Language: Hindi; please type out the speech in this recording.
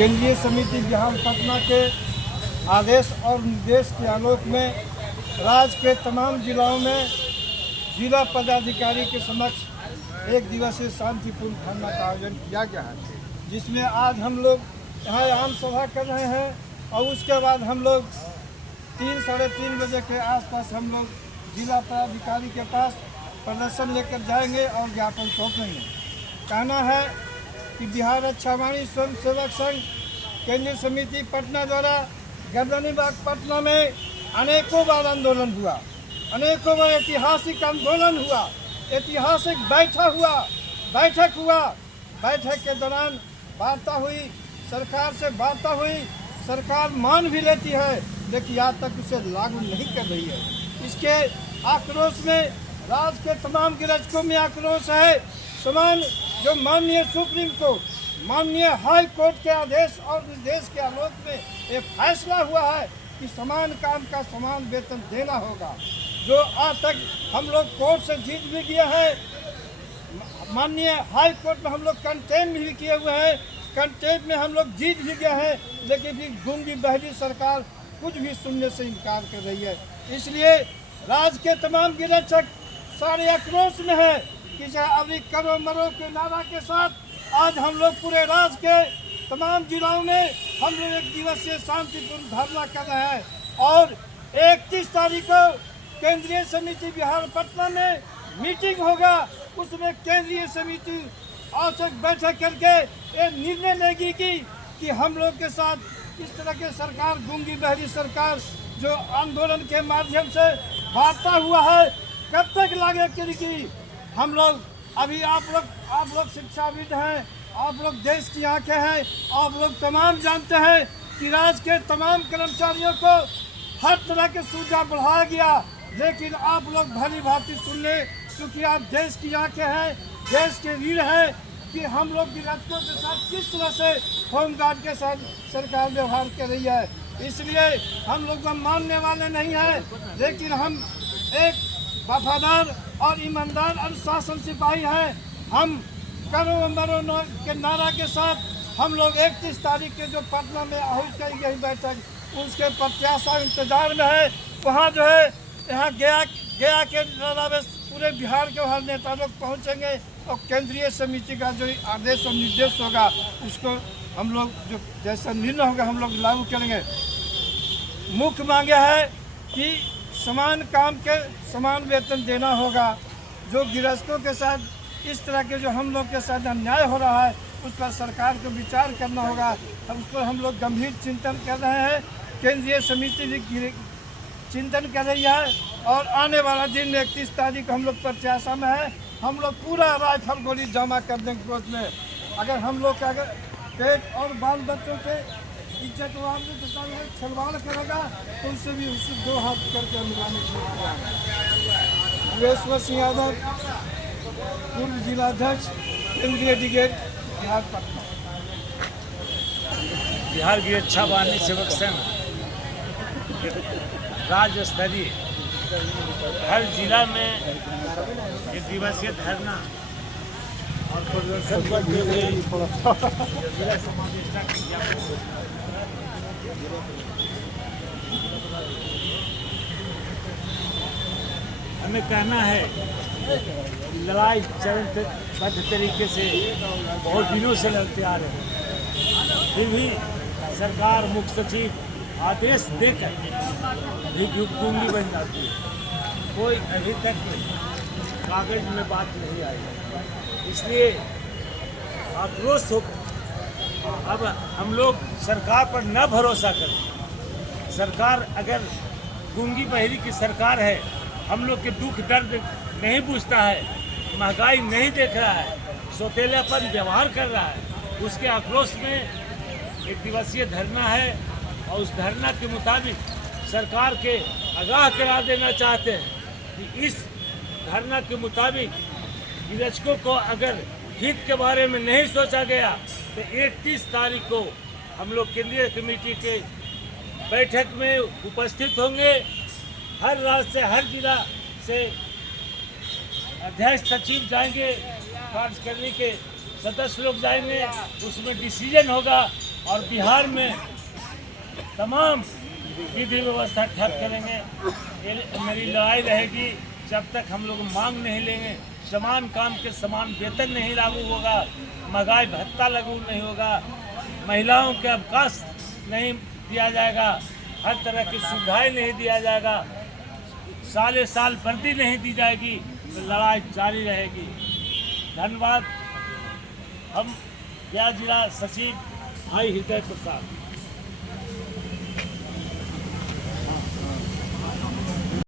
केंद्रीय समिति बिहार पटना के आदेश और निर्देश के आलोक में राज्य के तमाम जिलों में जिला पदाधिकारी के समक्ष एक दिवसीय शांतिपूर्ण धरना का आयोजन किया गया है, जिसमें आज हम लोग यहाँ आम सभा कर रहे हैं और उसके बाद हम लोग 3 साढ़े 3 बजे के आसपास हम लोग जिला पदाधिकारी के पास प्रदर्शन लेकर जाएंगे और ज्ञापन सौंपेंगे। कहना है कि बिहार रक्षावाणी स्वयं सेवक संघ केंद्रीय समिति पटना द्वारा गर्दनीबाग पटना में अनेकों बार आंदोलन हुआ, अनेकों बार ऐतिहासिक आंदोलन हुआ, ऐतिहासिक बैठक हुआ। बैठक के दौरान वार्ता हुई, सरकार से वार्ता हुई, सरकार मान भी लेती है लेकिन आज तक उसे लागू नहीं कर रही है। इसके आक्रोश में राज्य के तमाम गिरजकों में आक्रोश है। समान जो माननीय सुप्रीम कोर्ट, माननीय हाई कोर्ट के आदेश और निर्देश के आलोक में एक फैसला हुआ है कि समान काम का समान वेतन देना होगा, जो आज तक हम लोग कोर्ट से जीत भी किए हैं। माननीय हाई कोर्ट में हम लोग कंटेम भी किए हुए हैं, कंटेम में हम लोग जीत भी गए हैं, लेकिन भी गूंगी बहरी सरकार कुछ भी सुनने से इनकार कर रही है। इसलिए राज्य के तमाम गिरजक सारे आक्रोश में है कि अभी करो मरो के नारा के साथ आज हम लोग पूरे राज्य के तमाम जिलों में हम लोग एक दिवसीय शांतिपूर्ण धरना कर रहे हैं और 31 तारीख को केंद्रीय समिति बिहार पटना में मीटिंग होगा। उसमें केंद्रीय समिति आवश्यक बैठक करके ये निर्णय लेगी कि हम लोग के साथ इस तरह के सरकार गूंगी बहरी सरकार जो आंदोलन के माध्यम से वार्ता हुआ है कब तक लागू करेगी। हम लोग अभी आप लोग शिक्षाविद हैं, आप लोग देश की आंखें हैं, आप लोग तमाम जानते हैं कि राज्य के तमाम कर्मचारियों को हर तरह के सुविधा बढ़ाया गया, लेकिन आप लोग भली भांति सुन ले, क्योंकि आप देश की आंखें हैं, देश के वीर हैं कि हम लोग गिरजकों के साथ किस तरह से होमगार्ड के साथ सरकार व्यवहार कर रही है। इसलिए हम लोग मानने वाले नहीं हैं, लेकिन हम एक वफादार और ईमानदार अनुशासन सिपाही हैं। हम करो मरो के नारा के साथ हम लोग 31 तारीख के जो पटना में आयोजित की गई बैठक उसके प्रत्याशा इंतजार में है। वहाँ जो है यहाँ गया के अलावा पूरे बिहार के हर नेता लोग पहुँचेंगे और केंद्रीय समिति का जो आदेश और निर्देश होगा उसको हम लोग जो जैसा निर्णय होगा हम लोग लागू करेंगे। मुख्य मांगे है कि समान काम के समान वेतन देना होगा। जो गिरजकों के साथ इस तरह के जो हम लोग के साथ अन्याय हो रहा है उस पर सरकार को विचार करना होगा। अब उस पर हम लोग गंभीर चिंतन कर रहे हैं, केंद्रीय समिति भी चिंतन कर रही है और आने वाला दिन 31 तारीख को हम लोग प्रत्याशा में है। हम लोग पूरा राइफल गोली जमा कर देंगे कोर्ट में। अगर हम लोग का पेट और बाल बच्चों के इज्जत के साथ खिलवाड़ करेगा तो उससे भी उससे 2 हाथ करके मिलाने के लिए योगेश्वर सिंह यादव, पूर्व जिलाध्यक्ष केंद्रीय ब्रिगेड बिहार पटना। बिहार की रक्षावाणी सेवक संघ राज्य स्तरीय हर जिला में एक दिवसीय धरना और प्रदर्शन करते हुए जिला समादेष्टा की ज्ञापन हमें कहना है लड़ाई चरणबद्ध तरीके से बहुत दिनों से लड़ते आ रहे हैं, फिर भी सरकार मुख्य सचिव आदेश देकर भी गूंगी बन जाती है। कोई अभी तक कागज में बात नहीं आई, इसलिए आक्रोश होकर अब हम लोग सरकार पर न भरोसा करें। सरकार अगर गूंगी बहरी की सरकार है, हम लोग के दुख दर्द नहीं पूछता है, महंगाई नहीं देख रहा है, सौतेलापन व्यवहार कर रहा है, उसके आक्रोश में एक दिवसीय धरना है और उस धरना के मुताबिक सरकार के आगाह करा देना चाहते हैं कि इस धरना के मुताबिक गिरजकों को अगर हित के बारे में नहीं सोचा गया तो 31 तारीख को हम लोग केंद्रीय कमेटी के बैठक में उपस्थित होंगे। हर राज्य से, हर जिला से अध्यक्ष सचिव जाएंगे, कार्य करने के सदस्य लोग जाएंगे, उसमें डिसीजन होगा और बिहार में तमाम विधि व्यवस्था ठप करेंगे। ये मेरी लड़ाई रहेगी जब तक हम लोग मांग नहीं लेंगे, समान काम के समान वेतन नहीं लागू होगा, महंगाई भत्ता लागू नहीं होगा, महिलाओं के अवकाश नहीं दिया जाएगा, हर तरह की सुविधाएं नहीं दिया जाएगा, साले साल वर्दी नहीं दी जाएगी, तो लड़ाई जारी रहेगी। धन्यवाद। हम गया जिला सचिव भाई हृदय प्रसाद।